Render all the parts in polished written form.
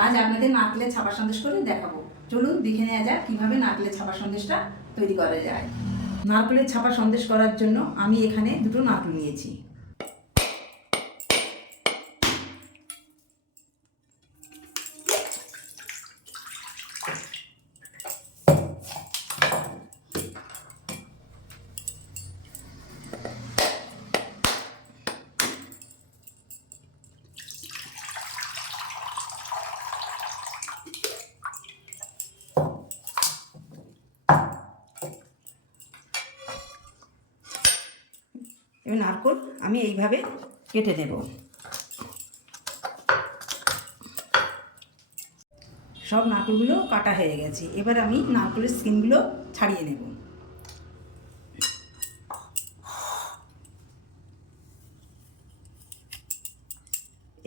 আজ আপনাদের নারকেলের ছাপা সন্দেশ করে দেখাবো। চলুন দেখে নেওয়া যাক কীভাবে নারকেলের ছাপা সন্দেশটা তৈরি করা যায়। নারকেলের ছাপা সন্দেশ করার জন্য আমি এখানে দুটো নারকেল নিয়েছি। এবার নারকেল আমি এইভাবে কেটে নেব। সব নারকেলগুলো কাটা হয়ে গেছে। এবার আমি নারকেলের স্কিনগুলো ছাড়িয়ে নেব।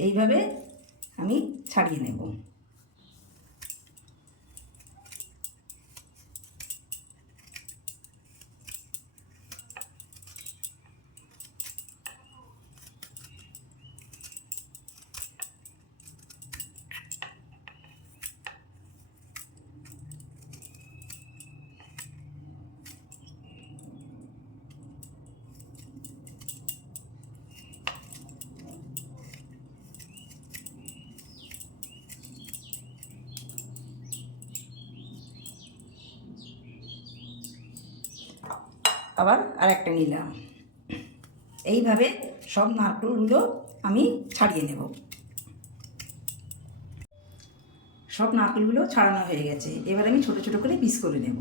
এইভাবে আমি ছাড়িয়ে নেব। আবার আরেকটা নিলাম। এইভাবে সব নারকেলগুলো আমি ছাড়িয়ে নেব। সব নারকেলগুলো ছাড়ানো হয়ে গেছে। এবার আমি ছোট ছোট করে পিস করে নেব।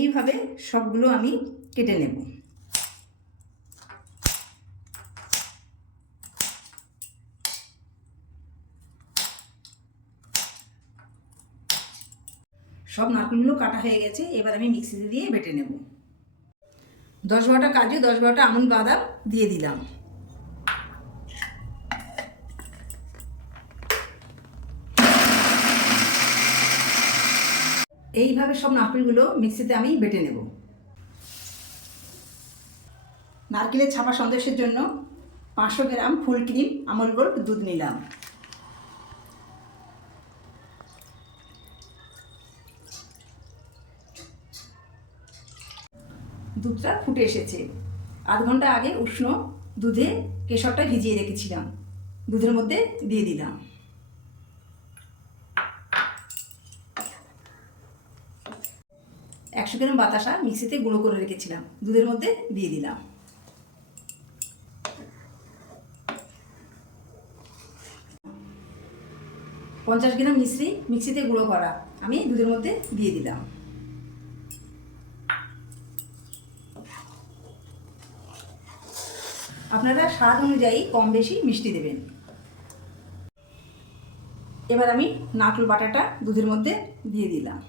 এইভাবে সবগুলো আমি কেটে নেব। সব নারকেলগুলো কাটা হয়ে গেছে। এবার আমি মিক্সিতে দিয়ে বেটে নেব। 10-12টা কাজু, 10-12টা আমন্ড বাদাম দিয়ে দিলাম। এইভাবে সব নারকেলগুলো মিক্সিতে আমি বেটে নেব। নারকেলের ছাপা সন্দেশের জন্য 500 গ্রাম ফুল ক্রিম আমুল গোল্ড দুধ নিলাম। দুধটা ফুটে এসেছে। আধ ঘন্টা আগে উষ্ণ দুধে কেশরটা ভিজিয়ে রেখেছিলাম, দুধের মধ্যে দিয়ে দিলাম। একশো গ্রাম বাতাসা মিক্সিতে গুঁড়ো করে রেখেছিলাম, দুধের মধ্যে দিয়ে দিলাম। পঞ্চাশ গ্রাম মিশ্রি মিক্সিতে গুঁড়ো করা আমি দুধের মধ্যে দিয়ে দিলাম। আপনারা স্বাদ অনুযায়ী কম বেশি মিষ্টি দেবেন। এবার আমি নারকেল বাটাটা দুধের মধ্যে দিয়ে দিলাম।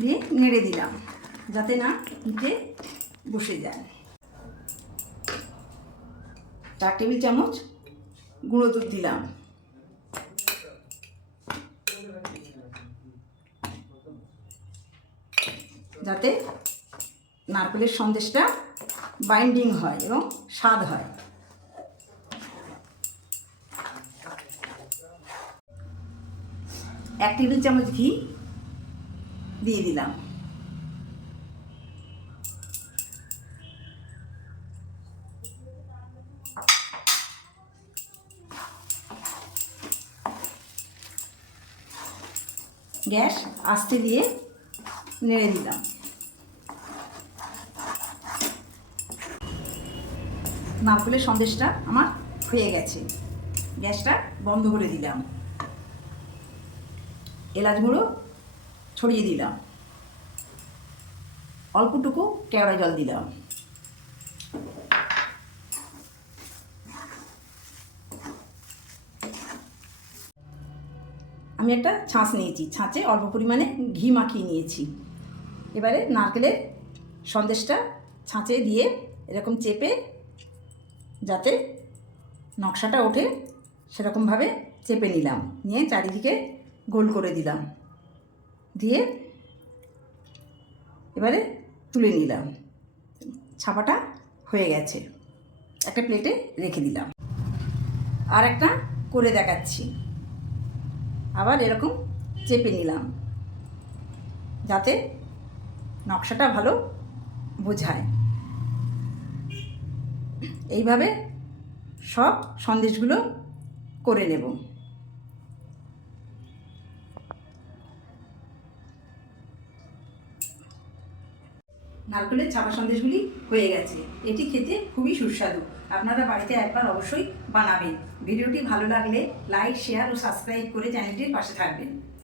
দিয়ে নেড়ে দিলাম যাতে না নিচে বসে যায়। 4 টেবিল চামচ গুঁড়ো দুধ দিলাম। যাতে নারকেলের সন্দেশটা বাইন্ডিং হয় এবং স্বাদ হয়। এক টেবিল চামচ ঘি দিয়ে দিলাম। গ্যাস আস্তে দিয়ে নেড়ে দিলাম। নারকেলের সন্দেশটা আমার হয়ে গেছে। গ্যাসটা বন্ধ করে দিলাম। এলাচ গুঁড়ো ছড়িয়ে দিলাম। অল্পটুকু কেওড়া জল দিলাম। আমি একটা ছাঁচ নিয়েছি, ছাঁচে অল্প পরিমাণে ঘি মাখিয়ে নিয়েছি। এবারে নারকেলের সন্দেশটা ছাঁচে দিয়ে এরকম চেপে যাতে নকশাটা ওঠে সেরকমভাবে চেপে নিলাম, নিয়ে চারিদিকে গোল করে দিলাম, দিয়ে এবারে তুলে নিলাম। ছাপাটা হয়ে গেছে, একটা প্লেটে রেখে দিলাম। আর একটা করে দেখাচ্ছি। আবার এরকম চেপে নিলাম যাতে নকশাটা ভালো বোঝায়। এইভাবে সব সন্দেশগুলো করে নেব। নারকেলের ছাপা সন্দেশগুলি হয়ে গেছে। এটি খেতে খুবই সুস্বাদু। আপনারা বাড়িতে একবার অবশ্যই বানাবেন। ভিডিওটি ভালো লাগলে লাইক, শেয়ার ও সাবস্ক্রাইব করে চ্যানেলটির পাশে থাকবেন।